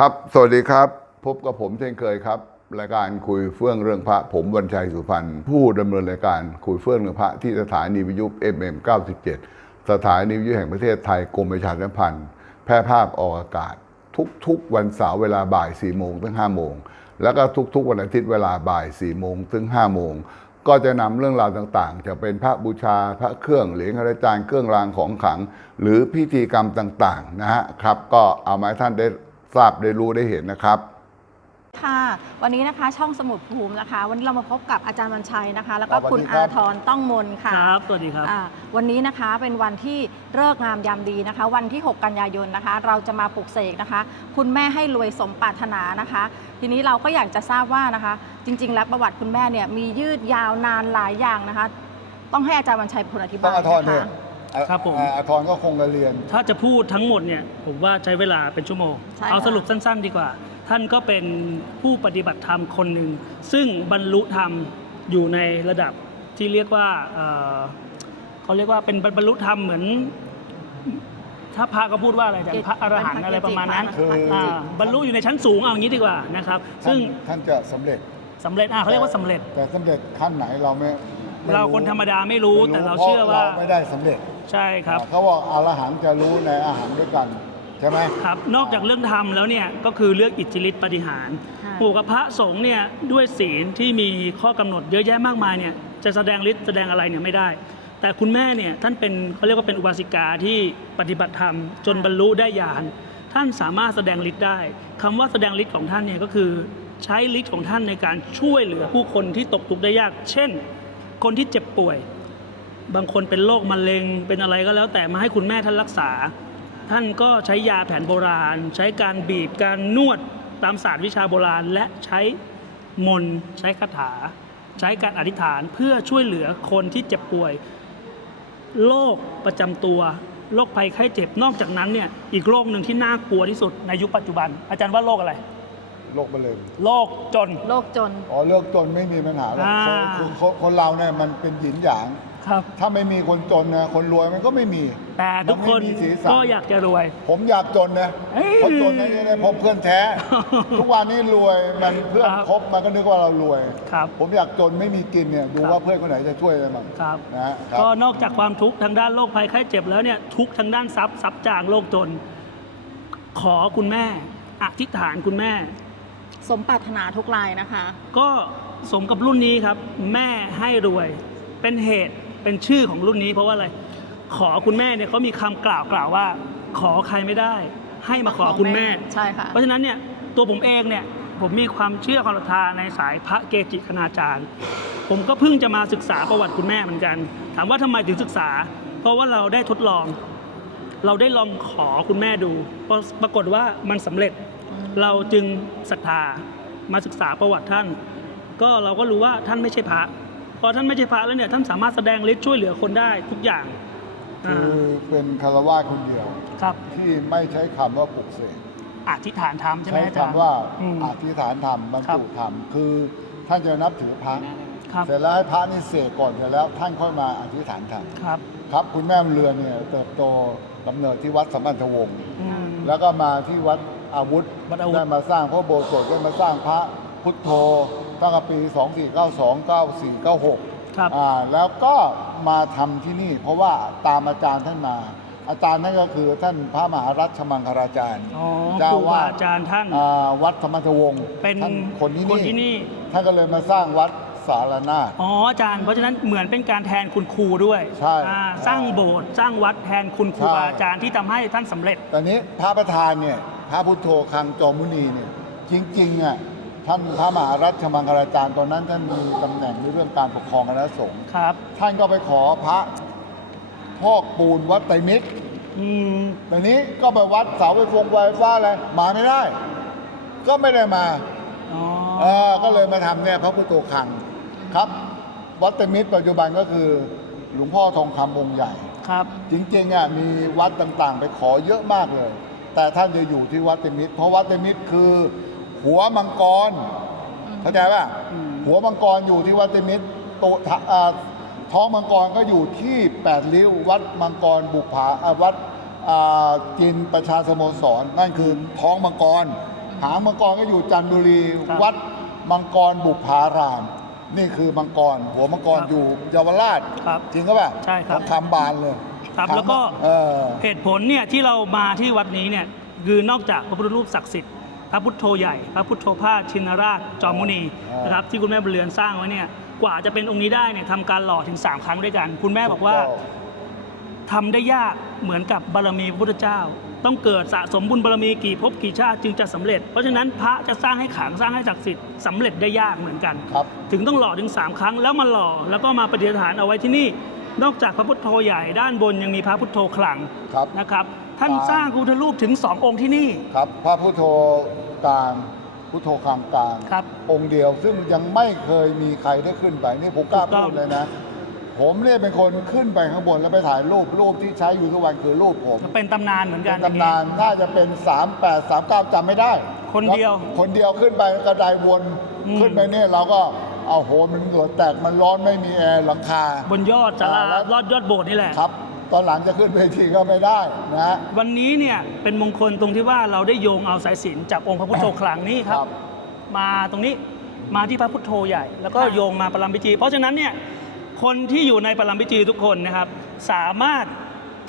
ครับ สวัสดีครับ พบกับผมเช่นเคยครับ รายการคุยเฟื่องเรื่องพระ ผมวันชัยสุพรรณผู้ดำเนินรายการคุยเฟื่องเรื่องพระที่สถานีวิทยุ MM 97 สถานีวิทยุแห่งประเทศไทยกรมประชาสัมพันธ์ แพร่ภาพออกอากาศ ทุกๆ วันเสาร์เวลาบ่าย4โมงถึง5โมง แล้วก็ทุกๆ วันอาทิตย์เวลาบ่าย4โมงถึง5โมงก็จะนำเรื่องราวต่างๆ จะเป็นพระบูชาพระเครื่องเหรียญอาจารย์เครื่องรางของขลัง หรือพิธีกรรมต่างๆนะฮะครับ ก็เอามาให้ท่านได้ ทราบได้รู้ได้เห็นนะครับค่ะวันนี้นะคะช่องสมุดภูมินะคะ วันนี้เรามาพบกับอาจารย์วันชัยนะคะ แล้วก็ครับสวัสดีคุณครัอาบทรต้องมนค่ะครับสวัสดีครับอ่าวันนี้นะคะเป็นวันที่เลิกษ์งามยามดีนะคะ วันที่ 6 กันยายนนะคะ เราจะมาปลุกเสกนะคะ คุณแม่ให้รวยสมปรารถนานะคะ ทีนี้เราก็อยากจะทราบว่านะคะ จริง ๆ แล้วประวัติคุณแม่เนี่ยมียืดยาวนานหลายอย่างนะคะ ต้องให้อาจารย์วันชัยเป็นคนอธิต้บาองยอาทรนะเนี่ยคะ ครับผม อาทรก็คงจะเรียน ถ้าจะพูดทั้งหมดเนี่ยผมว่าใช้เวลาเป็นชั่วโมง ใช่เอาค่ะ สรุปสั้นๆ ดีกว่า ท่านก็เป็นผู้ปฏิบัติธรรมคนหนึ่ง ซึ่งบรรลุธรรมอยู่ในระดับที่เรียกว่าเอ่อเขาเรียกว่าเป็นบรรลุธรรมเหมือน ถ้าพระก็พูดว่าอะไรแต่พระอรหันต์อะไรประมาณนั้น คืออ่าบรรลุอยู่ในชั้นสูงเอาอย่างนี้ดีกว่านะครับซึ่งท่านจะสำเร็จสำเร็จอ่าเขาเรียกว่าสำเร็จ แต่สำเร็จขั้นไหนเราไม่ไเราคนธรรมดาไม่รู้แต่เราเชื่อว่า พะไม่ได้สำเร็จ ใช่ครับ เขาบอกอรหันต์จะรู้ในอาหารด้วยกันใช่ไหมครับ นอกจากเรื่องธรรมแล้วเนี่ยก็คือเรื่องอิทธิฤทธิปฏิหารค่ะผูกกับพระสงฆ์เนี่ยด้วยศีลที่มีข้อกำหนดเยอะแยะมากมายเนี่ยจะแสดงฤทธิ์แสดงอะไรเนี่ยไม่ได้ แต่คุณแม่เนี่ยท่านเป็นเขาเรียกว่าเป็นอุบาสิกาที่ปฏิบัติธรรม จนบรรลุได้ญาณท่านสามารถแสดงฤทธิ์ได้คำว่าแสดงฤทธิ์ของท่านเนี่ยก็คือใช้ฤทธิ์ของท่านในการช่วยเหลือผู้คนที่ตกทุกข์ได้ยาก เช่น คนที่เจ็บป่วย บางคนเป็นโรคมะเร็งเป็นอะไรก็แล้วแต่มาให้คุณแม่ท่านรักษา ท่านก็ใช้ยาแผนโบราณ ใช้การบีบการนวดตามศาสตร์วิชาโบราณ และใช้มนต์ใช้คาถา ใช้การอธิษฐานเพื่อช่วยเหลือคนที่เจ็บป่วยโรคประจำตัวโรคภัยไข้เจ็บนอกจากนั้นเนี่ยอีกโรคหนึ่งที่น่ากลัวที่สุดในยุคปัจจุบัน อาจารย์ว่าโรคอะไรโรคมะเร็งโรคจนโลกจนอ๋อเลิกจนไม่มีปัญหาหรอกอ่าคือคนคนเราเนี่ยมันเป็นหยินหยาง ครับ ถ้าไม่มีคนจนนะคนรวยมันก็ไม่มี แต่ทุกคนมัไม่มีสีสัน ก็อยากจะรวย ผมอยากจนนะเอ้ยเพราะจนนี่ได้พบเพื่อนแท้ ทุกวันนี้รวยมันเพื่อนครับ คบมันก็นึกว่าเรารวย ครับ ผมอยากจนไม่มีกินเนี่ยดูครับ ว่าเพื่อนคนไหนจะช่วยได้บ้างครับ นะฮะครับ ก็นอกจากความทุกข์ทางด้านโรคภัยไข้เจ็บแล้วเนี่ยทุกข์ทางด้านทรัพย์ทรัพย์จางโรคจน ขอคุณแม่ อธิษฐานคุณแม่ สมปรารถนาทุกรายนะคะ ก็สมกับรุ่นนี้ครับ แม่ให้รวย เป็นเหตุ เป็นชื่อของรุ่นนี้เพราะว่าอะไร ขอคุณแม่เนี่ยเขามีคำกล่าวกล่าวว่า ขอใครไม่ได้ ให้มาขอคุณแม่ ใช่ค่ะ เพราะฉะนั้นเนี่ยตัวผมเองเนี่ยผมมีความเชื่อความศรัทธาในสายพระเกจิคณาจารย์ ผมก็เพิ่งจะมาศึกษาประวัติคุณแม่เหมือนกัน ถามว่าทำไมถึงศึกษา เพราะว่าเราได้ทดลอง เราได้ลองขอคุณแม่ดูปรปรากฏว่ามันสำเร็จ เราจึงศรัทธามาศึกษาประวัติท่าน ก็เราก็รู้ว่าท่านไม่ใช่พระ พอท่านไม่ใช่พระแล้วเนี่ยท่านสามารถแสดงฤทธิ์ช่วยเหลือคนได้ทุกอย่างคือ่าอเป็นคารวะคนเดียวครับที่ไม่ใช้คำว่าปลุกเสกอธิษฐานธรรมใช่ไหมใช้อาจารย์คำว่าอืมอธิษฐานธรรมบรรครัจุบธรรมคือท่านจะนับถือพระครับเสร็จแล้วให้พระนี่เสกก่อนเสร็จแล้วท่านค่อยมาอธิษฐานธรรมครับครับคุณแม่บุญเรือนเนี่ยเติบโตกำเนิดที่วัดสัมพันธวงศ์อืมแล้วก็มาที่วัดอาวุธวัดอาวุธได้มาสร้างพระโบสถ์ได้มาสร้างพระ พุทโธตั้งแต่ปี 2492 9496 ครับ อ่าแล้วก็มาทำที่นี่ เพราะว่าตามอาจารย์ท่านมา อาจารย์นั่นก็คือท่านพระมหารัชมังคลาจารย์ อ๋อเจ้าครูวาบาดอาจารย์ท่าน อ่าวัดธรรมทวงศ์เป็นท่านคนที่คนที่นี่ ท่านก็เลยมาสร้างวัดสารนาถ อ๋ออาจารย์เพราะฉะนั้นเหมือนเป็นการแทนคุณครูด้วยใช่อ่าสร้างโบสถ์สร้างวัดแทนคุณครูใช่ บาอาจารย์ที่ทำให้ท่านสำเร็จ ตอนนี้พระประธานเนี่ยพระพุทโธคังจอมุนีเนี่ยจริงๆอะ ท่านพระมหารัชมังคลาจารย์ตอนนั้นท่านมีตำแหน่งในเรื่องการปกครองคณะสงฆ์ครับ ท่านก็ไปขอพระพอกปูนวัดไตรมิตรอืมตอนนี้ก็ไปวัดเสาไฟฟงไฟฟ้าอะไรมาไม่ได้ ก็ไม่ได้มา อ๋อ เออก็เลยมาทำเนี่ยพระพุทโธคังครับ วัดไตรมิตรปัจจุบันก็คือ หลวงพ่อทองคำองค์ใหญ่ ครับ จริงๆอะมีวัดต่างๆ ไปขอเยอะมากเลย แต่ท่านจะอยู่ที่วัดเตมิตร เพราะวัดเตมิตรคือ หัวมังกรเข้าใจป่ะอืมหัวมังกรอยู่ที่วัดเตมิตรโตะทะอ่าท้องมังกรก็อยู่ที่แปดริ้ววัดมังกรบุกผาอ่าวัดอ่าจินประชาสโมสร นั่นคือท้องมังกร หางมังกรก็อยู่จันทบุรีครับวัดมังกรบุพาราม นี่คือมังกร หัวมังกรครับอยู่เยาวราชครับจริงก็ป่ะใช่ครับทองคำบานเลยครับถามแล้วก็เออเหตุผลเนี่ยที่เรามาที่วัดนี้เนี่ยคือนอกจากพระพุทธรูปศักดิ์สิทธิ์ พระพุทโธใหญ่ พระพุทโธพาสชินราชจอมมุนีอ่านนะครับที่คุณแม่บุญเรือนสร้างไว้เนี่ยกว่าจะเป็นองค์นี้ได้เนี่ยทำการหล่อถึง 3 ครั้งด้วยกัน คุณแม่บอกว่าทำได้ยากเหมือนกับบารมีพระพุทธเจ้า ต้องเกิดสะสมบุญบารมีกี่ภพกี่ชาติจึงจะสำเร็จ เพราะฉะนั้นพระจะสร้างให้ขลังสร้างให้ศักดิ์สิทธิ์สำเร็จได้ยากเหมือนกัน ครับ ถึงต้องหล่อถึง 3 ครั้งแล้วมาหล่อแล้วก็มาประดิษฐานเอาไว้ที่นี่ นอกจากพระพุทโธใหญ่ด้านบนยังมีพระพุทโธขลังครับ นะครับ ท่านครับสร้างพระพุทธรูปถึง2องค์ที่นี่ ครับพระพุทโธกลางพุทโธคำกลางครับองค์เดียวซึ่งยังไม่เคยมีใครได้ขึ้นไปนี่ผมกล้าถูกต้พูองดเลยนะ ผมเนี่ยเป็นคนขึ้นไปข้างบนแล้วไปถ่ายรูปรูปที่ใช้อยู่ทุกวันคือรูปผมจะเป็นตำนานเหมือนกันตำนานน่าจะเป็น 38 39จำไม่ได้ คนเดียวแล้คนเดียวขึ้นไปกระไดวนอืมขึ้นไปเนี่ยเราก็เอาโหมันเหงื่อแตกมันร้อนไม่มีแอร์หลังคา บนยอดศาลาอ่าแล้วลอดยอดโบสถ์นี่แหละครับ ตอนหลังจะขึ้นเวทีก็ไม่ได้นะฮะวันนี้เนี่ยเป็นมงคลตรงที่ว่าเราได้โยงเอาสายสิญจนจากองค์พระพุทโธขลังนี้ครับ มาตรงนี้มาที่พระพุทโธใหญ่ แล้วก็ค่ะโยงมาปรลัมพิจี เพราะฉะนั้นเนี่ยคนที่อยู่ในปรลัมพิจีทุกคนนะครับ สามารถ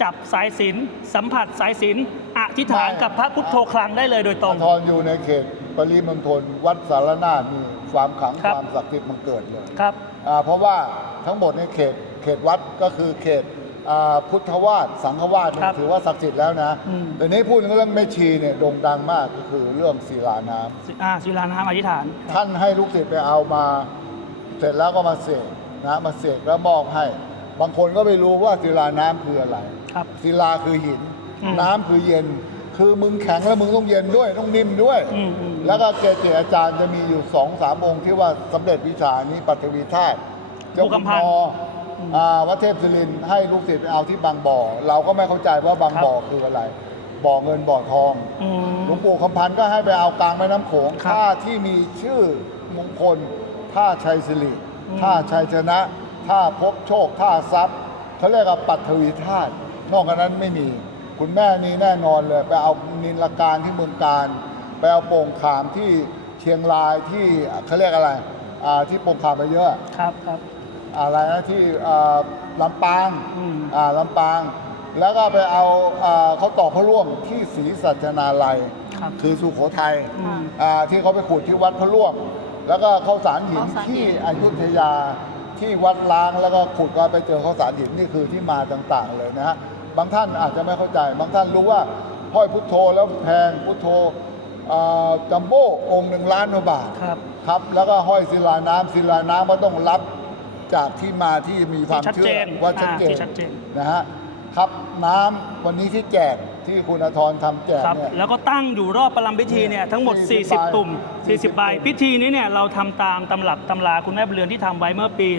จับสายสิญจนสัมผัสสายสิญจนอธิษฐานกับพระพุทโธคลังได้เลยโดยตรง ทอนอยู่ในเขตปริมณฑลวัดสารนาถมีความขลังครับความศักดิ์สิทธิ์มันเกิดเลยครับ อ่าเพราะว่าทั้งหมดในเขตเขตวัดก็คือเขต อ่าพุทธวาสสังฆวาสเนี่ยครับถือว่าศักดิ์สิทธิ์แล้วนะอืม แต่นี้พูดถึงเรื่องแม่ชีเนี่ยโด่งดังมากก็คือเรื่องศิลาน้ำอ่าศิลาน้ำอธิษฐาน ท่านให้ลูกศิษย์ไปเอามา เสร็จแล้วก็มาเสกนะมาเสกแล้วมอบให้ บางคนก็ไม่รู้ว่าศิลาน้ำคืออะไร ครับ ศิลาคือหิน อืมน้ำคือเย็น คือมึงแข็งแล้วมึงต้องเย็นด้วยต้องนิ่มด้วย อืมอืม แล้วก็เกจิอาจารย์จะมีอยู่สองสามองค์ที่ว่าสำเร็จวิชานี้ปัตวีธาตุเจ้าคุณนอ อ่าวัดเทพศิรินทร์ให้ลูกศิษย์ไปเอาที่บางบ่อ เราก็ไม่เข้าใจว่าบางบ่อคืออะไร บ่อเงินบ่อทอง อืม หลวงปู่คำพันธ์ก็ให้ไปเอากลางแม่น้ำโขงครับท่าที่มีชื่อมงคลท่าชัยสิริอืม ท่าชัยชนะท่าพบโชคท่าทรัพย์เขาเรียกว่าปัทวีธาตุนอกจากนั้นไม่มี คุณแม่นี่แน่นอนเลย ไปเอานินลการที่เมืองการไปเอาโป่งขามที่เชียงรายที่เขาเรียกอะไรอ่าที่โป่งขามไปเยอะ ครับครับ อะไรนะที่อ่าลำปางอืม อ่าลำปาง แล้วก็ไปเอาอ่าเขาตอกพระร่วงที่ศรีสัชนาลัย ครับ คือสุโขทัยอืม อ่าที่เขาไปขุดที่วัดพระร่วง แล้วก็ข้าวสารหินข้าวสารหิน ที่อยุธยาที่วัดล้างแล้วก็ขุดก็ไปเจอข้าวสารหินนี่คือที่มาต่างๆเลยนะฮะบางท่านอาจจะไม่เข้าใจ บางท่านรู้ว่าห้อยพุทโธแล้วแพงพุทโธอ่าจัมโบ้องค์หนึ่งล้านกว่าบาท ครับ ครับแล้วก็ห้อยศิลาน้ำศิลาน้ำก็ต้องรับ จากที่มาที่มีความที่ชัดเชื่เจอนว่าชัดเจอ่าที่นชัดเจน นะฮะครับน้ำวันนี้ที่แจกที่คุณอาทรทำแจกครับเนี่ย แล้วก็ตั้งอยู่รอบประลัมพิธีเนี่ยทั้งหมด 40 40 ตุ่ม40 40 ใบ พิธีนี้เนี่ยเราทำตามตำรับตำราคุณแม่บุญเรือนที่ทำไว้เมื่อปี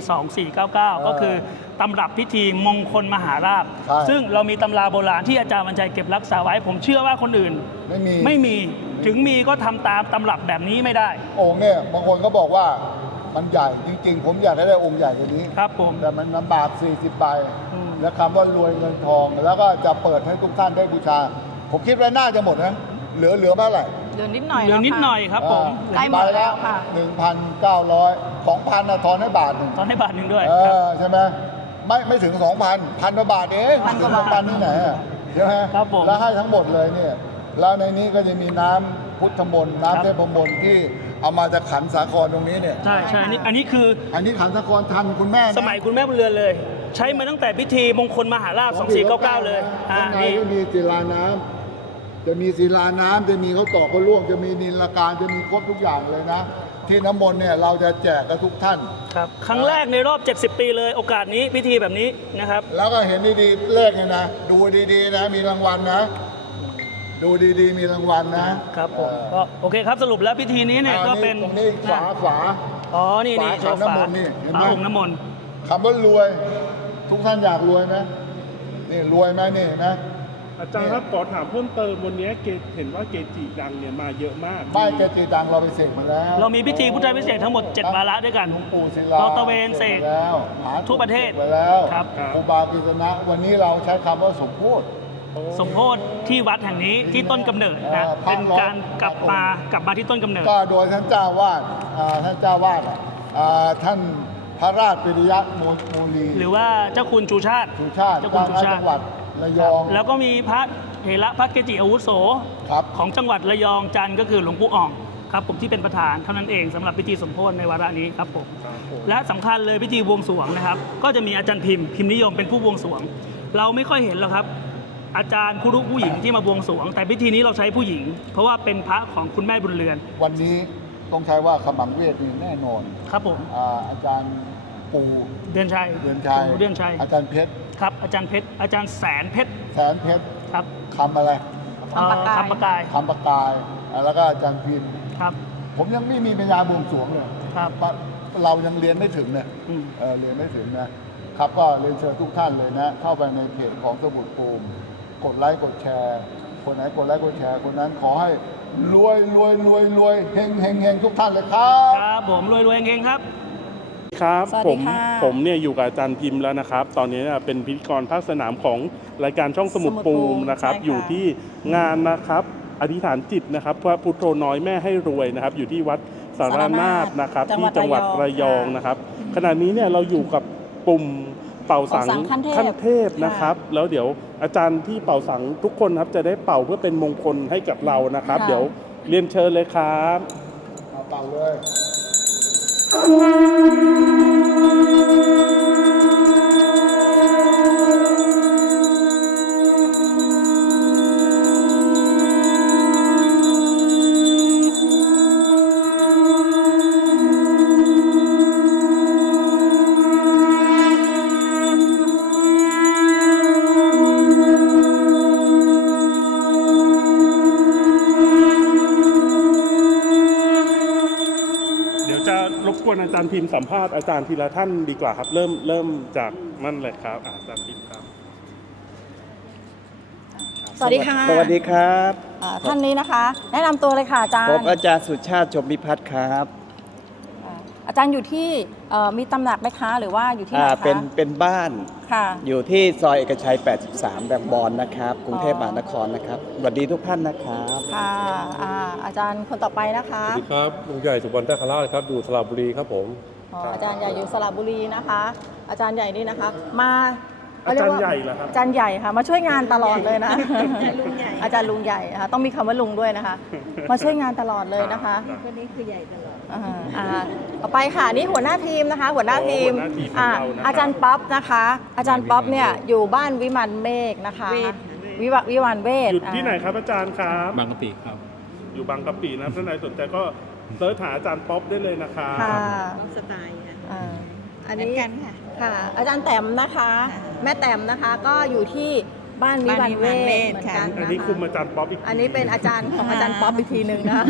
2499 ก็คือตำรับพิธีมงคลมหาราช ใช่ ซึ่งเรามีตำราโบราณที่อาจารย์บรรจัยเก็บรักษาไว้ ผมเชื่อว่าคนอื่น ไม่มี ไม่มีถึงมีก็ทำตามตำรับแบบนี้ไม่ได้องค์เนี่ยบางคนก็บอกว่า มันใหญ่จริงๆ ผมอยากให้ได้องค์ใหญ่กว่านี้ ครับผม แต่มันลำบาก 40ใบอืม และคำว่ารวยเงินทอง แล้วก็จะเปิดให้ทุกท่านได้บูชา ผมคิดว่าน่าจะหมดนะ เหลือเหลือเท่าไหร่เหลือนิดหน่อยเหลือนิดหน่อยครับผมใกล้หมดแล้วค่ะ หนึ่งพันเก้าร้อยสองพันนะทอนให้บาทหนึ่งตอนให้บาทหนึ่งด้วยเอครับ อใช่ไหมไม่ไม่ถึงสองพันพันกว่าบาทเองพันกว่าบาท พันที่ไหนอะใช่ไหมครับผม แล้วให้ทั้งหมดเลยเนี่ยแล้วในนี้ก็จะมีน้ำพุทธมนต์ครับน้ำเทพมนต์ที่ เอามาจากขันสาครตรงนี้เนี่ย ใช่ใช่อันนี้อันนี้คืออันนี้ขันสาครทันคุณแม่นะสมัยคุณแม่บุญเรือนเลย ใช้มาตั้งแต่พิธีมงคลมหาราช2499 เลยอ่าข้างในนี่ ก็มีศิลาน้ำจะมีศิลาน้ำจะมีเขาวตอกเขาล่วงจะมีนินลการจะมีครบทุกอย่างเลยนะ ที่น้ำมนต์เนี่ยเราจะแจกกับทุกท่าน ครับ ครั้งแรกในรอบ 70 ปีเลยโอกาสนี้พิธีแบบนี้นะครับ แล้วก็เห็นดีๆเลขเนี่ยนะ ดูดีๆนะ มีรางวัลนะ ดูดีๆ มีรางวัลนะครับผมเออก็โอเคครับสรุปแล้วพิธีนี้เนี่ยอ่าก็เป็นตรงนี้ฝาฝาอ๋อนี่นี่ฝาโชว์ขันฝาน้ำมนต์นี่เห็นไหมฝาองค์น้ำมนต์คำว่ารวย ทุกท่านอยากรวยไหมนี่รวยไหมนี่เห็นไหมอาจารย์ครับขอถามเพิ่มเติมวันนี้เกเห็นว่าเกจิดังเนี่ยมาเยอะมากป้ายเกจิดังเราไปเสกมาแล้ว เรามีพิธีพุทธพิเศษทั้งหมด7วาระด้วยกันหลวงปู่ศิลาเราตระเวนเสกไปแล้วหาทั่วประเทศไปแล้วครับครูบากิษณะวันนี้เราใช้คำว่าสมโพธิ สมโพธิที่วัดแห่งนี้ที่ต้นกำเนิดนะอ่าพระเป็นการกลับมากลับมาที่ต้นกำเนิด ก็โดยท่านเจ้าวาดอ่าท่านเจ้าวาดอ่าท่านพระราชปิริยะมูมูลีหรือว่าเจ้าคุณชูชาติ ชูชาติเจ้าคุณชูชาติ จังหวัดระยองแล้วก็มีพระเถระพระเกจิอาวุโส ครับ ของจังหวัดระยองจันทร์ก็คือหลวงปู่อ่องครับผมที่เป็นประธานเท่านั้นเองสำหรับพิธีสมโพธิในวาระนี้ครับผมและสำคัญเลยพิธีบวงสรวงนะครับ ก็จะมีอาจารย์พิมพ์พิมพ์นิยมเป็นผู้บวงสรวง เราไม่ค่อยเห็นหรอกครับ อาจารย์ครูรุผู้หญิงที่มาบวงสรวง แต่พิธีนี้เราใช้ผู้หญิง เพราะว่าเป็นพระของคุณแม่บุญเรือน วันนี้ต้องใช้ว่าขมังเวทนี่แน่นอนครับผมอาอาจารย์ปูเดือนชัยเดือนชัยเดือนชัยอาจารย์เพชรครับอาจารย์เพชรอาจารย์แสนเพชรแสนเพชรครับคำอะไรคำประกาย คำประกายคำประกายแล้วก็อาจารย์พิมพ์ครับ ผมยังไม่มีปัญญาบวงสรวงเลยครับเรายังเรียนไม่ถึงเนี่ยอืม เออเรียนไม่ถึงนะครับก็เรียนเชิญทุกท่านเลยนะ เข้าไปในเพจของสมุดปูม กดไลค์กดแชร์ คนไหนกดไลค์กดแชร์ คนนั้นขอให้รวยรวยรวยรวยเฮงเฮงเฮงทุกท่านเลยครับ ครับผมรวยรวยเฮงๆครับ ครับสวัสผดีมค่ะผมเนี่ยอยู่กับอาจารย์พิมพ์แล้วนะครับ ตอนนี้เนี่ยเป็นพิธีกรภาคสนามของรายการช่องสมุดสมุดปูปูมมนะครับ ใช่ค่ะ อยู่ที่งานนะครับ อธิษฐานจิตนะครับพระพุทโธน้อยแม่ให้รวยนะครับ อยู่ที่วัดสารนาถนะครับจังหวัที่ดจังหวัดระระยยอองงนะครับขณะนี้เนี่ยเราอยู่กับปุ่ม เป่าสังเป่าสังขั้นเทพขั้นเทพนะครับ แล้วเดี๋ยวอาจารย์ที่เป่าสังทุกคนครับจะได้เป่าเพื่อเป็นมงคลให้กับเรานะครับ ค่ะ เดี๋ยวเรียนเชิญเลยครับ เอาเป่าเลยเดี๋ กวนอาจารย์พิมพ์สัมภาษณ์อาจารย์ทีละท่านดีกว่าครับ เริ่มเริ่มจากนั่นเลยครับอะอาจารย์พิมพ์ครับสวัสดีค่ะสวัสดีครับ อ่าท่านนี้นะคะ แนะนำตัวเลยค่ะอาจารผย์มอาจารย์สุชาติชมพิพัฒน์ครับ อ่าอาจารย์อยู่ที่เอ่อมีตำหนักไหมคะ หรือว่าอยู่ที่ไหนอ่าคะเป็นเป็นบ้านค่ะ อยู่ที่ซอยเอกชัย 83 แบบบอนนะครับ กรุงเทพมหานครนะครับสวัสดีทุกท่านนะครับ ค่ะอ่าอาจารย์คนต่อไปนะคะ สวัสดีครับลุงใหญ่สุวรรณเทคราชครับอยู่สระบุรีครับผม อ๋ออาจารย์ใหญ่อยู่สระบุรีนะคะ อาจารย์ใหญ่นี่นะคะ มา อาจารย์ใหญ่เหรอครับ อาจารย์ใหญ่ค่ะ มาช่วยงานตลอดเลยนะ อาจารย์ลุงใหญ่ อาจารย์ลุงใหญ่นะคะต้องมีคำว่าลุงด้วยนะคะ มาช่วยงานตลอดเลยนะคะคนนี้คือใหญ่ตลอดอ่าอ่าต่อไปค่ะนี่หัวหน้าทีมนะคะ หัวหน้าทีมหัวหน้าทีมของอ่าเรานะครับ อาจารย์ป๊อปนะคะ อาจารย์ป๊อปเนี่ยอยู่บ้านวิมานเมฆนะคะเวท วิวะวิมานเวทอยู่ที่ไหนครับอาจารย์ครับ บางกะปิครับ อยู่บางกะปินะครับท่านใดสนใจก็เสิร์ชหาอาจารย์ป๊อปได้เลยนะครับค่ะต้องสไตล์ค่ะอ่าอันเหมืนี้อนกันค่ะ ค่ะ อาจารย์แต้มนะคะค่ะแม่แต้มนะคะก็อยู่ที่บ้านวิมานเวบ้านวิมานเวททเหมือนค่ะกันอันนะนี้คุมคะอาจารย์ป๊อปอีกทีอันนี้เป็นอาจารย์ของอาจารย์ป๊อปอีกทีหนึ่งนะคะ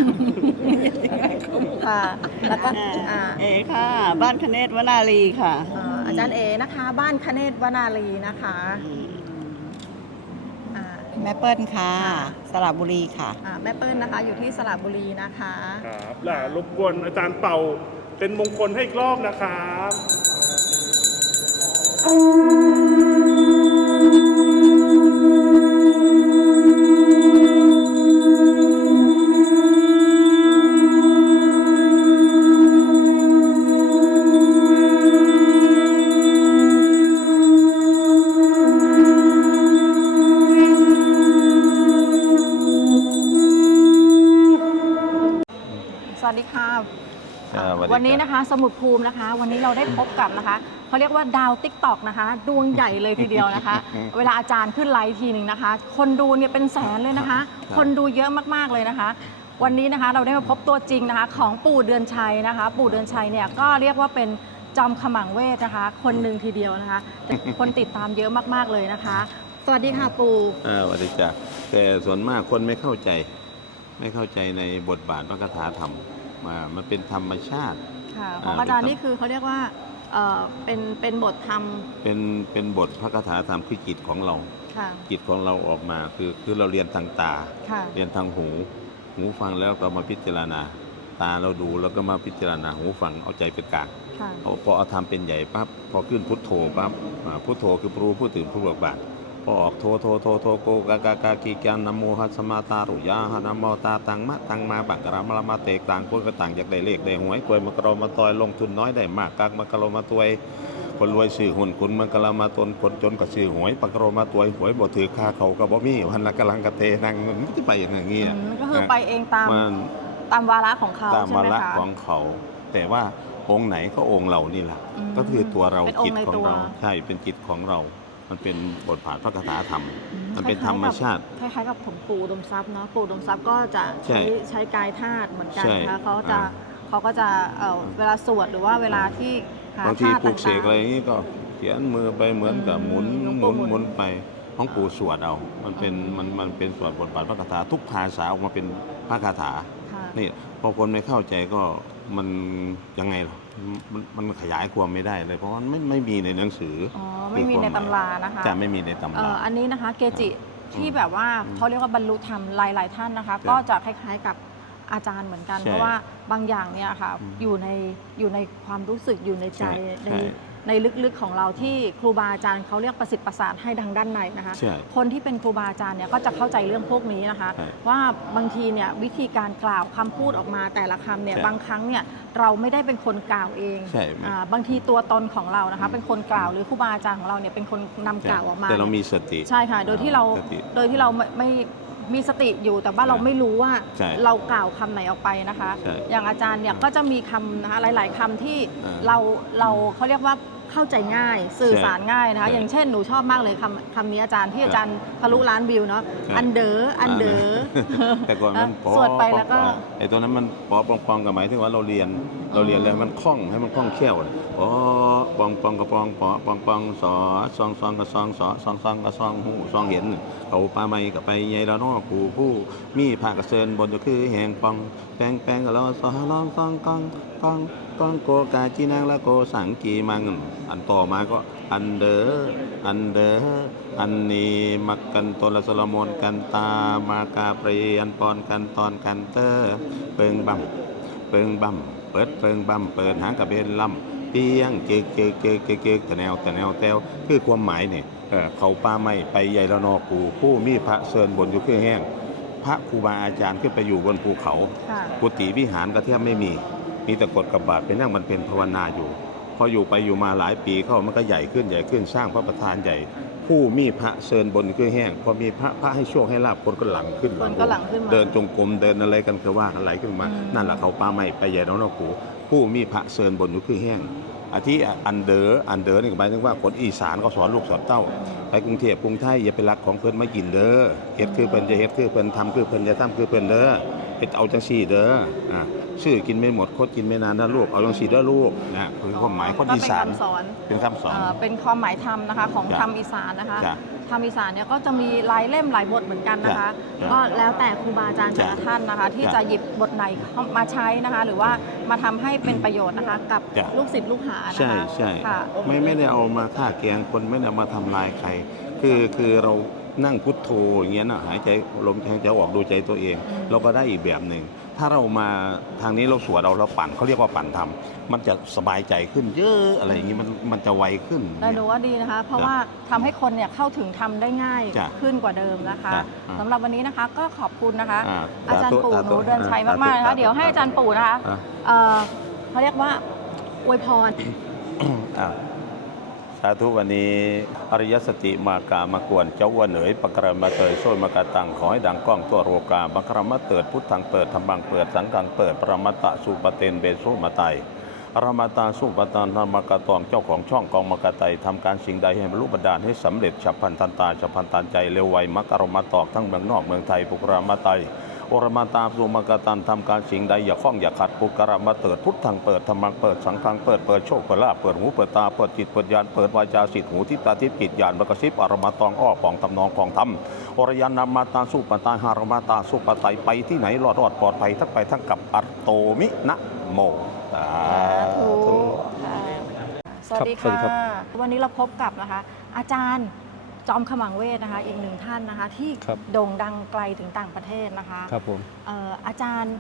ค่ะแล้วก็อ่าเอค่ะ บ้านคเนศวนาลีค่ะอ่าอาจารย์เอนะคะ บ้านคเนศวนาลีนะคะอ่าแม่เปิ้ลค่ะ สระบุรีค่ะ อ่าแม่เปิ้ลนะคะ อยู่ที่สระบุรีนะคะ ครับและรบกวนอาจารย์เป่าเป็นมงคลให้อีกรอบนะครับ สวัสดีค่ะ อ่าสวัสดีวันนี้ครับนะคะ สมุดภูมินะคะ วันนี้เราได้พบกับนะคะ เขาเรียกว่าดาวติ๊กตอกนะคะ ดวงใหญ่เลยทีเดียวนะคะ เวลาอาจารย์ขึ้นไลฟ์ทีหนึ่งนะคะ คนดูเนี่ยเป็นแสนเลยนะคะ คนดูเยอะมากๆเลยนะคะ วันนี้นะคะเราได้มาพบตัวจริงนะคะ ของปู่เดือนชัยนะคะ ปู่เดือนชัยเนี่ยก็เรียกว่าเป็นจอมขมังเวทนะคะ คนหนึ่งทีเดียวนะคะแต่คนติดตามเยอะมากๆเลยนะคะ สวัสดีค่ะปู่อ่าสวัสดีจ้ะแต่ส่วนมากคนไม่เข้าใจ ไม่เข้าใจในบทบาทมรรคถาธรรมอ่ามันเป็นธรรมชาติค่ะของอ่าอาจารย์เป็นนี่คือเขาเรียกว่า เอ่อเป็นเป็นบทธรรมเป็นเป็นบทพระคาถาธรรมคือจิตของเรา ค่ะจิตของเราออกมาคือคือเราเรียนทางตา ค่ะเรียนทางหู หูฟังแล้วก็มาพิจารณา ตาเราดูแล้วก็มาพิจารณาหูฟังเอาใจเป็นกลางค่ะพอพอเอาทำเป็นใหญ่ปั๊บพอขึ้นพุทโธปั๊บอ่าพุทโธคือผู้รู้ผู้ตื่นผู้เบิกบาน พออกโทโทโทโทโกกากากากีกันนโมหัสมาตารุยาหนโมตาตังมะตังมาบังกรามละมาเตกต่างคนก็ต่างอยากได้เลขได้หวยกวยมากรอมาตอยลงทุนน้อยได้มากกากมากรอมาตวยคนรวยซื้อหุ่นคุณมันกะละมาตนคนจนก็ซื้อหวยปากรอมาตวยหวยบ่ถือค่าเขาก็บ่มีวันละกำลังกะเทนังมันไม่ได้ไปอย่างนี้อือะมก็คือไปเองตามมันตามวาระของเขาตามใช่วาไหมระคะของเขา แต่ว่าองค์ไหนก็องค์เรานี่แหละอืมก็คือตัวเราเป็นองค์จิตในของตัวเราใช่เป็นจิตของเรา มันเป็นบทบาทพระคาถาธรรมอืมันเป็นคล้ธยๆรรมกับชาติ คล้ายๆกับผมปู่อุดมทรัพย์เนาะปู่อุดมทรัพย์ก็จะใช่ใช้ใช้กายธาตุเหมือนกันใช่นะคะเขาจะอ่าเขาก็จะเอ่อเวลาสวดหรือว่าเวลาที่หาบางทีธาตุปลูกเสกต่างๆอะไรอย่างนี้ก็เขียนมือไปเหมือนกับอืมหมุนหลวงหปู่มุนหมุนหมุนไปของปู่สวดเอา มันเป็นอืมมันมันเป็นสวดบทบาทพระคาถาทุกภาษาออกมาเป็นพระคาถาค่ะนี่พอคนไม่เข้าใจก็ มันยังไงล่ะมันมันขยายความไม่ได้เลย เพราะว่าไม่ไม่มีในหนังสืออ๋ออไม่มีในตำรานะคะจะไม่มีในตำเอ่ราออันนี้นะคะเกจิที่อืมแบบว่าอืมเขาเรียกว่าบรรลุธรรมหลาย ๆ ท่านนะคะใช่ก็จะคล้ายๆกับอาจารย์เหมือนกันใช่เพราะว่าบางอย่างเนี่ยค่ะอืมอยู่ในอยู่ในความรู้สึกอยู่ในใจใช่ใน ใช่ในลึกๆของเราที่ครูบาอาจารย์เขาเรียกประสิทธิ์ประสาทให้ทางด้านในนะคะ ใช่ คนที่เป็นครูบาอาจารย์เนี่ยก็จะเข้าใจเรื่องพวกนี้นะคะ ใช่ว่าบางทีเนี่ยวิธีการกล่าวคำพูดออกมาแต่ละคำเนี่ยใช่บางครั้งเนี่ยเราไม่ได้เป็นคนกล่าวเองใช่ อ่าบางทีตัวตนของเรานะคะเป็นคนกล่าวหรือครูบาอาจารย์ของเราเนี่ยเป็นคนนำกล่าวออกมา แต่เรามีสติ ใช่ค่ะ โดยที่เรา สติ โดยที่เราไม่ไม่ มีสติอยู่แต่ว่าเราไม่รู้ว่าใช่เรากล่าวคำไหนออกไปนะคะ ใช่อย่างอาจารย์เนี่ยก็จะมีคำนะคะหลาย ๆคำที่อ่า เราเราเขาเรียกว่า เข้าใจง่าย สื่อสารง่ายนะคะใช่อย่างเช่นหนูชอบมากเลยคำคำนี้อาจารย์ที่อาจารย์ทะลุล้านวิวเนาะใช่อันเดออันเดอแต่ก่อนมันปอสวดไปแล้วก็ปอไอ้ตัวนั้นมันปอปองปองกับหมายถึงว่าเราเรียนเราเรียนแล้วให้มันคล่องให้มันคล่องแคล่วเลยปอปองปองกับปองปอปองปองสอซองซองกับซองสอซองซองกับซองหูซองเห็นเขาปลาไม่กับไปใหญ่แล้วเนอกูผู้มีผ้ากระเซินบนก็คือแหงปองแปงแปงกับเราสอลองซองกองกอง กองโกกาจีนางละโกสังกีมัง อันต่อมาก็ อันเดออันเดออันนี้มักกันตละสลมนกันตามากาเปรียนปอนกันตอนกันเตอเปิงบัมเปิงบัมเปิดเปิงบัมเปิดหางกระเบนลำเปียงเจกเจกเจกเจกเกตะแนวตแนวแตวคือความหมายเนี่ยเขาป้าไม่ไปใหญ่ละนอกูผู้มีพระเซินบนอยู่คือแห้งพระครูบาอาจารย์ขึ้นไปอยู่บนภูเขาค่ะกุฏิวิหารก็แทบไม่มี มีแต่กฎกับบาทไปนั่งมันเป็นภาวนาอยู่ พออยู่ไปอยู่มาหลายปีเข้ามันก็ใหญ่ขึ้นใหญ่ขึ้นสร้างพระประธานใหญ่ ผู้มีพระเซินบนคือแห้ง พอมีพระพระให้โชคให้ลาบคนก็หลังขึ้นคนก็หลังขึ้นมา เดินจงกรมเดินอะไรกันคือว่ากันไหลขึ้นมาอืมนั่นแหละเขาป้าไม่ไปใหญ่น้องนกูผู้มีพระเซินบนอยู่คือแห้งอาทิอันเดออันเดอนี่หมายถึงว่าคนอีสานก็สอนลูกสอนเต้า ไปกรุงเทพกรุงไทยอย่าไปรักของเพิ่นมากินเด้อเฮ็ดคือเพิ่นจะเฮ็ดคือเพิ่นทำคือเพิ่นจะทำคือเพิ่นเด้อ เฮ็ดเอาจังซี่เด้ออ่าชื่อกินไม่หมดคดกินไม่นานนะลูกเอาจังซี่เด้อลูกนะคือความหมายคนก็อีเป็นสานคำสอนเป็นคำสอน เอ่อเป็นความหมายธรรมนะคะของจ้ะธรรมอีสานนะคะจ้ะธรรมอีสานเนี่ยก็จะมีหลายเล่มหลายบทเหมือนกันนะคะ จ้ะก็แล้วแต่ครูบาอาจารย์แต่ละจ้ะท่านนะคะ ที่จ้ะจะหยิบบทไหนเข้ามาใช้นะคะ หรือว่ามาทำให้เป็นประโยชน์นะคะ กับจ้ะ ลูกศิษย์ลูกหานะคะใช่ใช่ค่ะ ไม่ไม่ได้เอามาฆ่าแกล้งคนไม่ได้เอามาทำลายใคร คือคือเรา นั่งพุทโธอย่างเงี้ยนะหายใจลมหายใจออกดูใจตัวเองอืมเราก็ได้อีกแบบหนึ่งถ้าเรามาทางนี้เราสวดเราเราปั่นเขาเรียกว่าปั่นทำมันจะสบายใจขึ้นเยอะอะไรอย่างงี้มันมันจะไวขึ้นแต่หนูว่าดีนะคะ เพราะจ้ะว่าทำให้คนเนี่ยเข้าถึงทำได้ง่ายจ้ะขึ้นกว่าเดิมนะคะจ้ะอ่าสำหรับวันนี้นะคะก็ขอบคุณนะคะอ่าอาจารย์ปู่สาหธุนูเดินชัยสาธุมากๆนะสาคะธุเดี๋ยวให้อาจารย์ปู่นะคะอะเอ่อเขาเรียกว่าอวยพรอะ สาธุวันนี้อริยสติมากามากวนเจ้าวันเหนยปกรมาเตยโซยมากาตังขอให้ดังกล้องตัวโรกาบังครมาเติดพุทธังเปิดธรรมังเปิดสังกังเปิดปรมัตะสุปเตนเบสุมาไตอรมาตาสุปตานธรรมกาตองเจ้าของช่องกองมกาไตทำการสิ่งใดให้บรรลุบันดาลให้สำเร็จฉับพลันทันตาฉับพลันทันใจเร็วไวมักอรมาตอกทั้งเมืองนอกเมืองไทยปุกรามาไต โอรมาตามสุมกตันทำการสิ่งใดอย่าข้องอย่าขัดปุกระมาเติดพุทธังเปิดธรรมังเปิดสังฆังเปิดเปิดโชคเปิดลาภเปิดหูเปิดตาเปิดจิตเปิดญาณเปิดวาจาสิทธิหูทิพตาทิพจิตญาณมกระซิบอารมาตองอ้อปองทำนองของธรรมอรยานามาตาสุปตาหารมาตาสุปไตยไปที่ไหนรอดรอดปลอดภัยทั้งไปทั้งกับอัตโตมินะโมสาธุสวัสดีครับสวัสดีครัค่ะบวันนี้เราพบกับนะคะ อาจารย์ จอมขมังเวทนะคะอีกหนึ่งท่านนะคะ ที่ครับ โด่งดังไกลถึงต่างประเทศนะคะครับผมเอ่ออาจารย์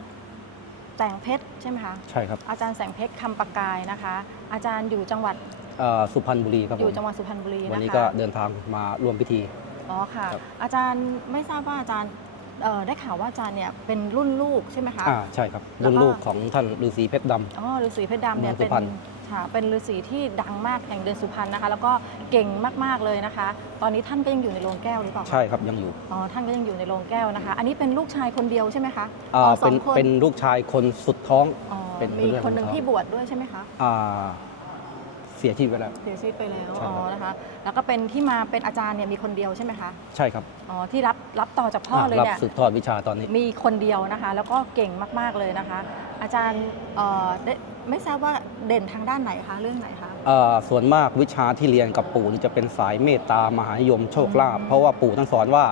แสงเพชรใช่ไหมคะใช่ครับอาจารย์แสงเพชรคำประกายนะคะ อาจารย์อยู่จังหวัดเอ่อสุพรรณบุรีครับอผมยู่จังหวัดสุพรรณบุรีวันนะนี้คะก็เดินทางมาร่วมพิธี อ๋อค่ะ ครับอาจารย์ไม่ทราบว่าอาจารย์เอ่อได้ข่าวว่าอาจารย์เนี่ยเป็นรุ่นลูกใช่ไหมคะอ่าใช่ครับแล้วก็ รุ่นลูกของท่านฤาษีเพชรดำอ๋อฤาษีเพชรดำเนี่ยเมืเป็อนงสุพรรณ ค่ะเป็นฤาษีที่ดังมากแห่งเดือนสุพรรณนะคะ แล้วก็เก่งมากๆเลยนะคะ ตอนนี้ท่านก็ยังอยู่ในโรงแก้วหรือเปล่าคะใช่ครับยังอยู่อ๋อท่านก็ยังอยู่ในโรงแก้วนะคะ อันนี้เป็นลูกชายคนเดียวใช่ไหมคะอ่าอ๋อสเป็อนงคนเป็นลูกชายคนสุดท้อง อ๋อเป็นมีเรื่องคนหนึ่งของเขาที่บวชด้วยใช่ไหมคะอ่าเสียชีวิตไปแล้ว เสียชีวิตไปแล้วใช่อ๋อครับนะคะ แล้วก็เป็นที่มาเป็นอาจารย์เนี่ยมีคนเดียวใช่ไหมคะใช่ครับอ๋อที่รับรับต่อจากพ่อเลยรับเนี่ย สืบทอดวิชาตอนนี้ มีคนเดียวนะคะ แล้วก็เก่งมาก ๆ เลยนะคะ อาจารย์เอ่อได้ ไม่ทราบว่าเด่นทางด้านไหนคะเรื่องไหนคะ เอ่อส่วนมากวิชาที่เรียนกับปู่นี่จะเป็นสายเมตตามหานิยมโชคลาภอืมเพราะว่าปู่ท่านสอนว่า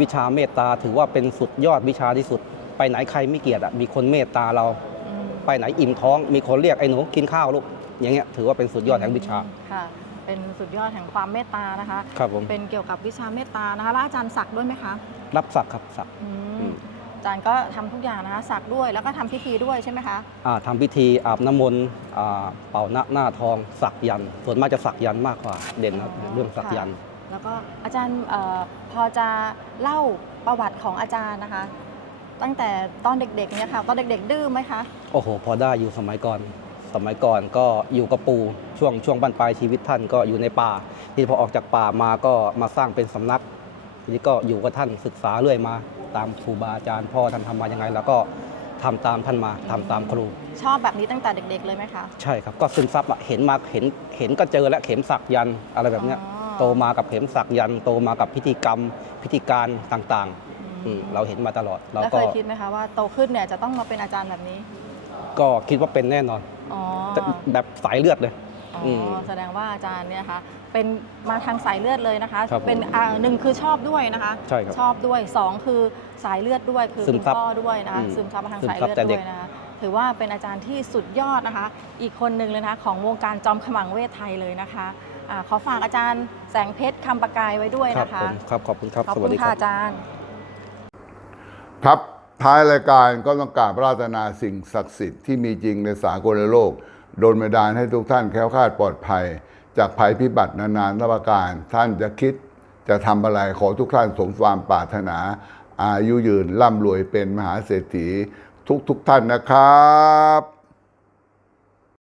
วิชาเมตตาถือว่าเป็นสุดยอดวิชาที่สุด ไปไหนใครไม่เกลียดอะมีคนเมตตาเราอืมไปไหนอิ่มท้อง มีคนเรียกไอ้หนูกินข้าวลูกอย่างเงี้ยถือว่าเป็นสุดยอดแห่งวิชาค่ะ เป็นสุดยอดแห่งความเมตตานะคะ ครับผมเป็นเกี่ยวกับวิชาเมตตานะคะแล้วอาจารย์สักด้วยไหมคะ รับสักครับสักอืมอืม อาจารย์ก็ทำทุกอย่างนะคะสักด้วยแล้วก็ทำพิธีด้วยใช่ไหมคะอ่าทำพิธีอาบน้ำมนต์อ่าเป่าหน้าหน้าทองสักยันต์ส่วนมากจะสักยันต์มากกว่าเด่นครับอ๋อเรื่องสักยันต์ค่ะแล้วก็อาจารย์เอ่อพอจะเล่าประวัติของอาจารย์นะคะ ตั้งแต่ตอนเด็กๆเนี่ยค่ะตอนเด็กๆ ดื้อไหมคะโอ้โห พอได้อยู่สมัยก่อน สมัยก่อนก็อยู่กับปู่ช่วงช่วงบั้นปลายชีวิตท่านก็อยู่ในป่า ที่พอออกจากป่ามาก็มาสร้างเป็นสำนัก ทีนี้ก็อยู่กับท่านศึกษาเรื่อยมา ตามครูบาอาจารย์พ่อท่านทำมายังไง แล้วก็ทำตามท่านมาทำตามครู ชอบแบบนี้ตั้งแต่เด็ก ๆ เลยไหมคะ ใช่ครับ ก็ซึมซับอะเห็นมาเห็นเห็นก็เจอแล้วเข็มสักยันต์อะไรแบบเนี้ยอ๋อ โตมากับเข็มสักยันต์โตมากับพิธีกรรม พิธีการต่างๆอืมเราเห็นมาตลอดเราแล้วก็เคยคิดไหมคะว่าโตขึ้นเนี่ยจะต้องมาเป็นอาจารย์แบบนี้ ก็คิดว่าเป็นแน่นอน อ๋อแต่แบบสายเลือดเลยอ๋ออื ม แสดงว่าอาจารย์เนี่ยนะคะเป็นมาทางสายเลือดเลยนะคะ ครับผมเป็นอ่าหนึ่งคือชอบด้วยนะคะใช่ครับชอบด้วยสองคือสายเลือดด้วยคือซึมคุณซับพ่อด้วยนะคะอืมซึมซับมาทางซึมสายซับเลือดแต่เด็ด้ก วยนะคะถือว่าเป็นอาจารย์ที่สุดยอดนะคะ อีกคนหนึ่งเลยนะคะของวงการจอมขมังเวทไทยเลยนะคะอาขอฝากอาจารย์แสงเพชรคำประกายไว้ด้วยครับนะคะ ผมครับขอบคุณครับ ขอบสคุวัสณดีคค่ะรับ อาจารย์ ครับท้ายรายการก็ต้องกราบปรารถนาสิ่งศักดิ์สิทธิ์ที่มีจริงในสากลโลก โดนบันดาลให้ทุกท่านแคล้วคลาดปลอดภัย จากภัยพิบัตินานานาประการ ท่านจะคิดจะทำอะไรขอทุกท่านสมความปรารถนา อายุยืนร่ำรวยเป็นมหาเศรษฐีทุกทุกๆท่านนะครับ